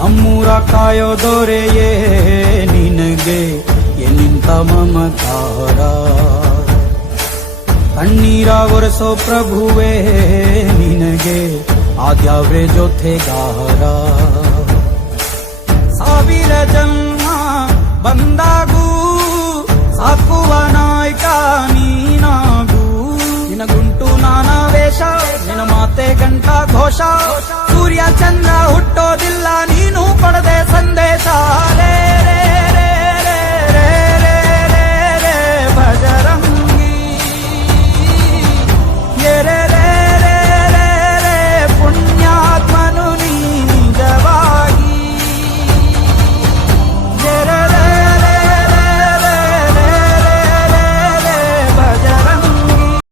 ನಮ್ಮೂರ ಕಾಯೋ ದೊರೆಯೇ ನಿನಗೆ ಎಲ್ಲಿಂತ ಮಮತಾರ ಕಣ್ಣೀರ ಒರೆಸೋ ಪ್ರಭುವೇ ನಿನಗೆ ಆದ್ಯಾವೇ ಜೋತೆಗಾರ ಸಾವಿರ ಜನ್ಮ ಬಂದಾಗೂ ಸಾಕುವ ನಾಯ್ಕ ನೀನಾಗೂ ನಿನ ಗುಂಟು ನಾನ ವೇಷ ನಿನ ಮಾತೆ ಘಂಟಾ ಘೋಷ ಸೂರ್ಯ ಚಂದ ಹುಟ್ಟೋ